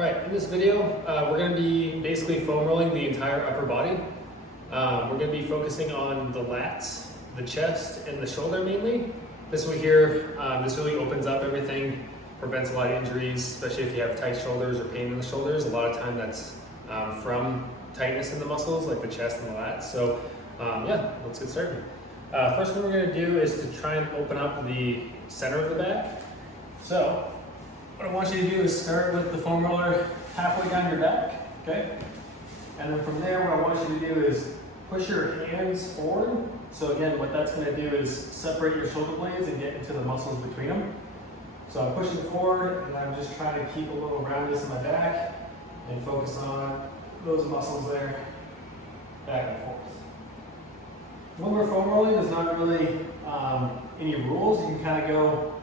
Alright, in this video, we're going to be basically foam rolling the entire upper body. We're going to be focusing on the lats, the chest, and the shoulder mainly. This one here, this really opens up everything, prevents a lot of injuries, especially if you have tight shoulders or pain in the shoulders. A lot of time that's from tightness in the muscles, like the chest and the lats. So yeah, let's get started. First thing we're going to do is to try and open up the center of the back. So what I want you to do is start with the foam roller halfway down your back, okay? And then from there, what I want you to do is push your hands forward. So again, what that's gonna do is separate your shoulder blades and get into the muscles between them. So I'm pushing forward and I'm just trying to keep a little roundness in my back and focus on those muscles there, back and forth. When we're foam rolling, there's not really any rules. You can kind of go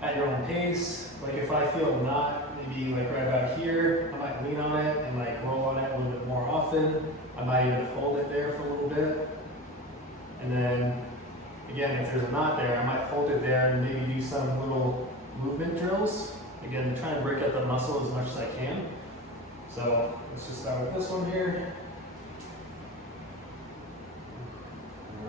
at your own pace. Like if I feel a knot, maybe like right about here, I might lean on it and like roll on it a little bit more often. I might even hold it there for a little bit. And then again, if there's a knot there, I might hold it there and maybe do some little movement drills. Again, try and break up the muscle as much as I can. So let's just start with this one here.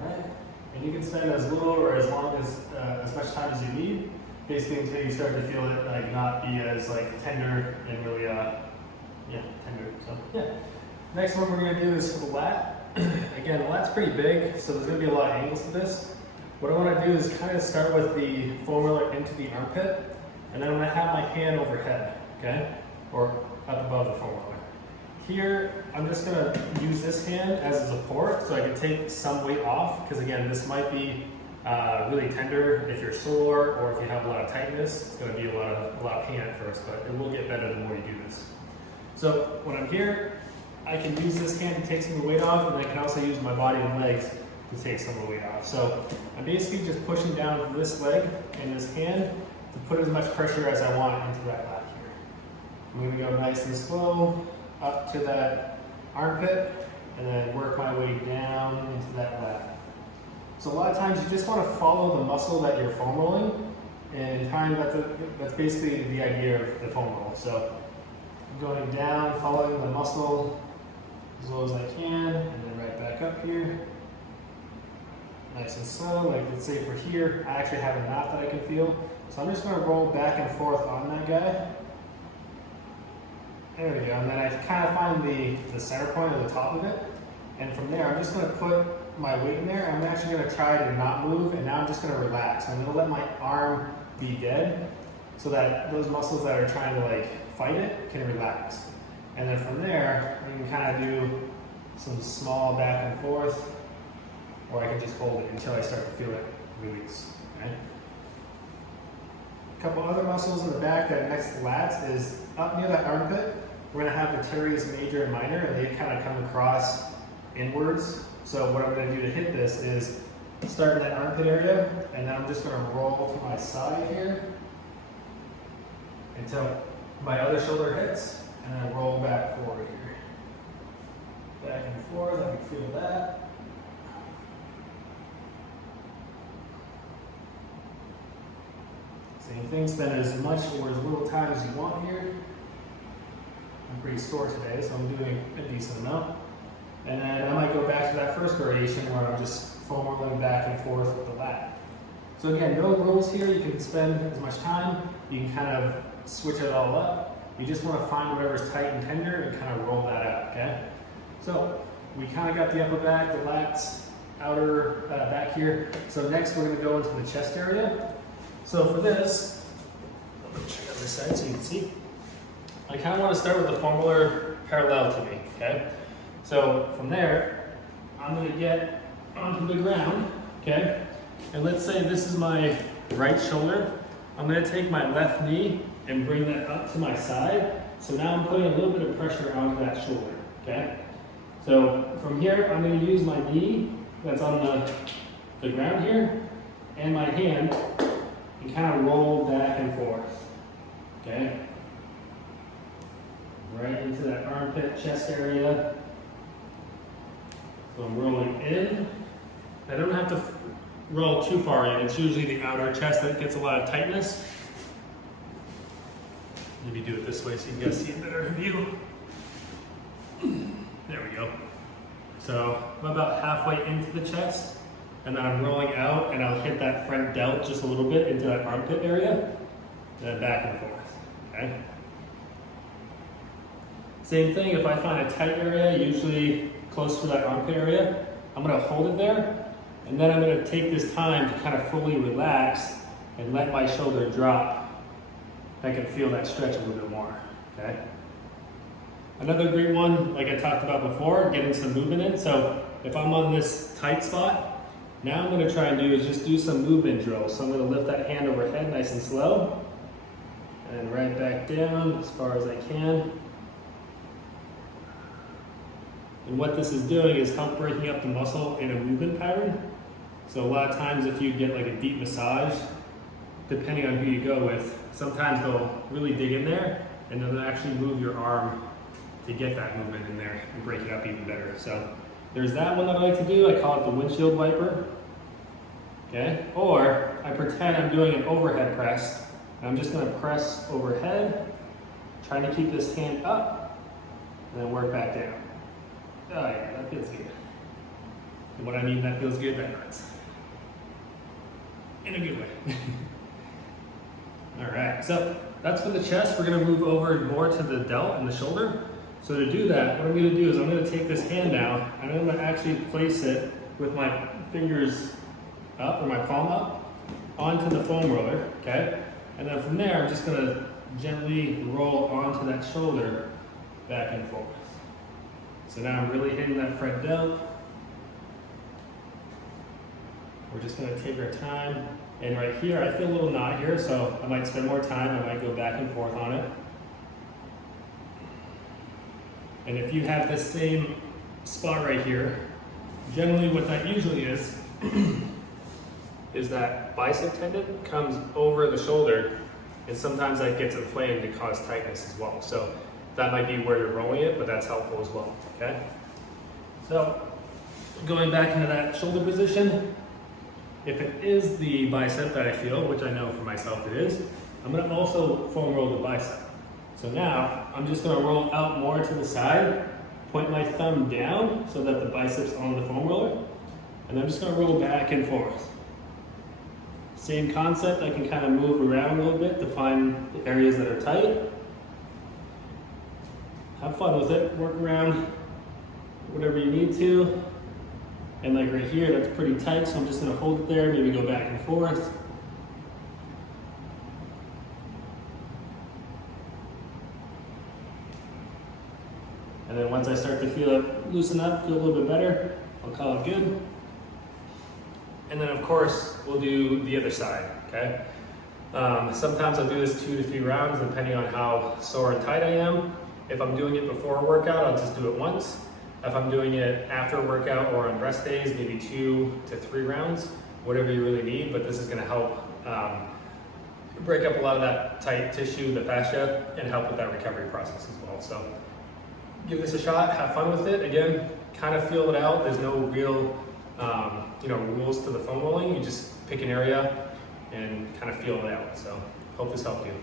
All right. And you can spend as little or as long as much time as you need, basically until you start to feel it like not be as like tender and really tender. So yeah. Next one we're gonna do is for the lat. Again, the lat's pretty big, so there's gonna be a lot of angles to this. What I want to do is kind of start with the foam roller into the armpit, and then I'm gonna have my hand overhead, okay, or up above the foam roller. Here, I'm just gonna use this hand as a support, so I can take some weight off. Because again, this might be really tender if you're sore or if you have a lot of tightness. It's going to be a lot of pain at first, but it will get better the more you do this. So when I'm here, I can use this hand to take some of the weight off, and I can also use my body and legs to take some of the weight off. So I'm basically just pushing down this leg and this hand to put as much pressure as I want into that lat here. I'm going to go nice and slow up to that armpit, and then work my way down into that lat. So a lot of times you just want to follow the muscle that you're foam rolling, and in time that's basically the idea of the foam roll. So I'm going down, following the muscle as low as I can, and then right back up here. Nice and slow, like let's say for here, I actually have a knot that I can feel. So I'm just going to roll back and forth on that guy. There we go, and then I kind of find the center point at the top of it. And from there, I'm just going to put my weight in there. I'm actually going to try to not move, and now I'm just going to relax. I'm going to let my arm be dead so that those muscles that are trying to like fight it can relax. And then from there, we can kind of do some small back and forth, or I can just hold it until I start to feel it release. Okay? A couple other muscles in the back that next to the lats is up near that armpit. We're going to have the teres major and minor, and they kind of come across inwards. So what I'm going to do to hit this is start in that armpit area, and then I'm just going to roll to my side here until my other shoulder hits, and then roll back forward here. Back and forth, I can feel that. Same thing, spend as much or as little time as you want here. I'm pretty sore today, so I'm doing a decent amount. And then I might go back to that first variation where I'm just foam rolling back and forth with the lat. So again, no rules here. You can spend as much time. You can kind of switch it all up. You just want to find whatever's tight and tender and kind of roll that out, okay? So we kind of got the upper back, the lats, outer back here. So next we're going to go into the chest area. So for this, let me check on this side so you can see. I kind of want to start with the foam roller parallel to me, okay? So from there, I'm going to get onto the ground, okay? And let's say this is my right shoulder. I'm going to take my left knee and bring that up to my side. So now I'm putting a little bit of pressure onto that shoulder, okay? So from here, I'm going to use my knee that's on the ground here and my hand and kind of roll back and forth, okay? Right into that armpit, chest area. So I'm rolling in. I don't have to roll too far in. It's usually the outer chest that gets a lot of tightness. Maybe do it this way so you guys see a better view. There we go. So I'm about halfway into the chest, and then I'm rolling out, and I'll hit that front delt just a little bit into that armpit area, and then back and forth, okay? Same thing, if I find a tight area, usually close to that armpit area, I'm gonna hold it there, and then I'm gonna take this time to kind of fully relax and let my shoulder drop. I can feel that stretch a little bit more, okay? Another great one, like I talked about before, getting some movement in. So if I'm on this tight spot, now I'm gonna try and do is just do some movement drills. So I'm gonna lift that hand overhead nice and slow, and right back down as far as I can. And what this is doing is help breaking up the muscle in a movement pattern. So a lot of times if you get like a deep massage, depending on who you go with, sometimes they'll really dig in there and then they'll actually move your arm to get that movement in there and break it up even better. So there's that one that I like to do. I call it the windshield wiper. Okay? Or I pretend I'm doing an overhead press. And I'm just gonna press overhead, trying to keep this hand up, and then work back down. Oh yeah, that feels good. And what I mean that feels good, that hurts. In a good way. All right, so that's for the chest. We're gonna move over more to the delt and the shoulder. So to do that, what I'm gonna do is I'm gonna take this hand now, and I'm gonna actually place it with my fingers up, or my palm up, onto the foam roller, okay? And then from there, I'm just gonna gently roll onto that shoulder, back and forth. So now I'm really hitting that front delt. We're just gonna take our time. And right here, I feel a little knot here, so I might spend more time, I might go back and forth on it. And if you have this same spot right here, generally what that usually is that bicep tendon comes over the shoulder, and sometimes that gets inflamed to cause tightness as well. So that might be where you're rolling it, but that's helpful as well, okay? So going back into that shoulder position, if it is the bicep that I feel, which I know for myself it is, I'm gonna also foam roll the bicep. So now, I'm just gonna roll out more to the side, point my thumb down so that the bicep's on the foam roller, and I'm just gonna roll back and forth. Same concept, I can kind of move around a little bit to find the areas that are tight. Have fun with it, work around whatever you need to. And like right here, that's pretty tight, so I'm just gonna hold it there, maybe go back and forth. And then once I start to feel it loosen up, feel a little bit better, I'll call it good. And then of course, we'll do the other side, okay? Sometimes I'll do this 2 to 3 rounds, depending on how sore and tight I am. If I'm doing it before a workout, I'll just do it once. If I'm doing it after a workout or on rest days, maybe 2 to 3 rounds, whatever you really need, but this is gonna help break up a lot of that tight tissue, the fascia, and help with that recovery process as well. So give this a shot, have fun with it. Again, kind of feel it out. There's no real rules to the foam rolling. You just pick an area and kind of feel it out. So hope this helped you.